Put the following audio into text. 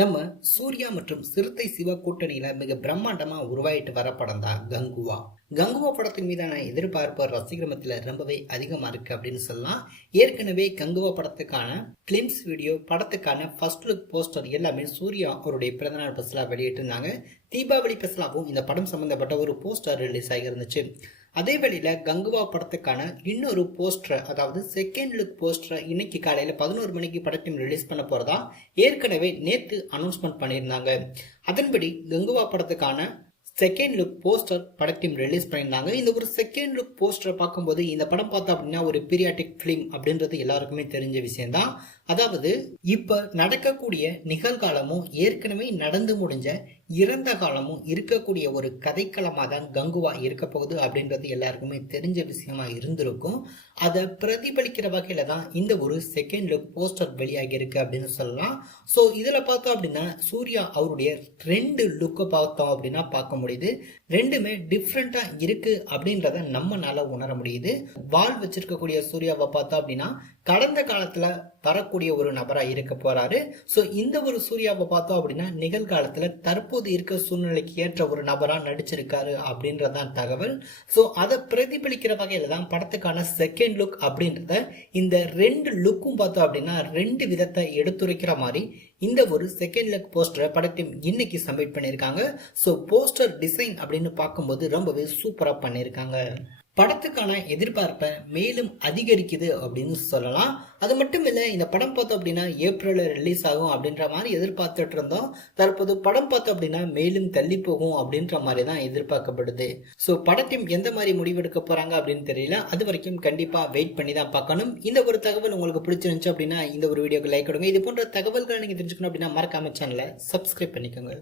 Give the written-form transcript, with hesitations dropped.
நம்ம சூர்யா மற்றும் சிறுத்தை சிவா கூட்டணியில மிக பிரம்மாண்டமா உருவாயிட்டு வர படம் தான் கங்குவா. கங்குவா படத்தின் மீதான எதிர்பார்ப்பு ரசிகர் மத்தியில ரொம்பவே அதிகமா இருக்கு அப்படின்னு சொல்லலாம். ஏற்கனவே கங்குவா படத்துக்கான கிளிம்ஸ் வீடியோ, படத்துக்கான ஃபர்ஸ்ட் லுக் போஸ்டர் எல்லாமே சூர்யா அவருடைய பிறந்தநாள் பஸ்லா வெளியிட்டு இருந்தாங்க. தீபாவளி பஸ்லாவும் இந்த படம் சம்பந்தப்பட்ட ஒரு போஸ்டர் ரிலீஸ் ஆகியிருந்துச்சு. அதே வேளையில கங்குவா படத்துக்கான இன்னொரு போஸ்டர், அதாவது செகண்ட் லுக் போஸ்டர் இன்னைக்கு காலையில 11 மணிக்கு படத்தையும் ரிலீஸ் பண்ண போறதா ஏற்கனவே நேத்து அனௌன்ஸ்மெண்ட் பண்ணியிருந்தாங்க. அதன்படி கங்குவா படத்துக்கான செகண்ட் லுக் போஸ்டர் படத்தையும் ரிலீஸ் பண்ணியிருந்தாங்க. இந்த ஒரு செகண்ட் லுக் போஸ்டர் பார்க்கும்போது இந்த படம் பார்த்தா அப்படின்னா ஒரு பீரியாடிக் பிலிம் அப்படின்றது எல்லாருக்குமே தெரிஞ்ச விஷயம்தான். அதாவது இப்ப நடக்கக்கூடிய நிகழ்காலமும் ஏற்கனவே நடந்து முடிஞ்ச இறந்த காலமும் இருக்கக்கூடிய ஒரு கதைக்களமா தான் கங்குவா இருக்க போகுது அப்படின்றது எல்லாருக்குமே தெரிஞ்ச விஷயமா இருந்திருக்கும். அதை பிரதிபலிக்கிற வகையில தான் இந்த ஒரு செகண்ட் லுக் போஸ்டர் வெளியாகி இருக்கு அப்படின்னு சொல்லலாம். ஸோ இதுல பார்த்தோம் அப்படின்னா சூர்யா அவருடைய 2 லுக்கை பார்த்தோம் அப்படின்னா பார்க்க முடியுது. ரெண்டுமே டிஃப்ரெண்டா இருக்கு அப்படின்றத நம்மனால உணர முடியுது. வால் வச்சிருக்கக்கூடிய சூர்யாவை பார்த்தோம் அப்படின்னா கடந்த காலத்துல வரக்கூடிய ஒரு நபரா இருக்க போறாரு. சோ இந்த ஒரு சூர்யாவை பார்த்தோம் அப்படின்னா நிகழ்காலத்துல தற்போது இருக்க சூழ்நிலைக்கு ஏற்ற ஒரு நபரா நடிச்சிருக்காரு அப்படின்றதான் தகவல். சோ அதை பிரதிபலிக்கிற வகையில தான் படத்துக்கான செகண்ட் லுக் அப்படின்றத இந்த 2 லுக்கும் பார்த்தோம் அப்படின்னா 2 விதத்தை எடுத்துரைக்கிற மாதிரி இந்த ஒரு செகண்ட் லுக் போஸ்டரை படத்தையும் இன்னைக்கு சப்மிட் பண்ணியிருக்காங்க. ஸோ போஸ்டர் டிசைன் அப்படின்னு பார்க்கும்போது ரொம்பவே சூப்பரா பண்ணியிருக்காங்க. படத்துக்கான எதிர்பார்ப்பை மேலும் அதிகரிக்குது அப்படின்னு சொல்லலாம். அது மட்டும் இல்ல, இந்த படம் பார்த்தோம் அப்படின்னா ஏப்ரல்ல ரிலீஸ் ஆகும் அப்படின்ற மாதிரி எதிர்பார்த்துட்டு இருந்தோம். தற்போது படம் பார்த்தோம் அப்படின்னா மேலும் தள்ளி போகும் அப்படின்ற மாதிரி தான் எதிர்பார்க்கப்படுது. ஸோ படத்தையும் எந்த மாதிரி முடிவெடுக்க போறாங்க அப்படின்னு தெரியல. அது வரைக்கும் கண்டிப்பா வெயிட் பண்ணி தான் பார்க்கணும். இந்த ஒரு தகவல் உங்களுக்கு பிடிச்சிருந்துச்சு அப்படின்னா இந்த ஒரு வீடியோக்கு லைக் கொடுங்க. இது போன்ற தகவல்களை நீங்க தெரிஞ்சுக்கணும் அப்படின்னா மறக்காம சேனலை சப்ஸ்கிரைப் பண்ணிக்கோங்க.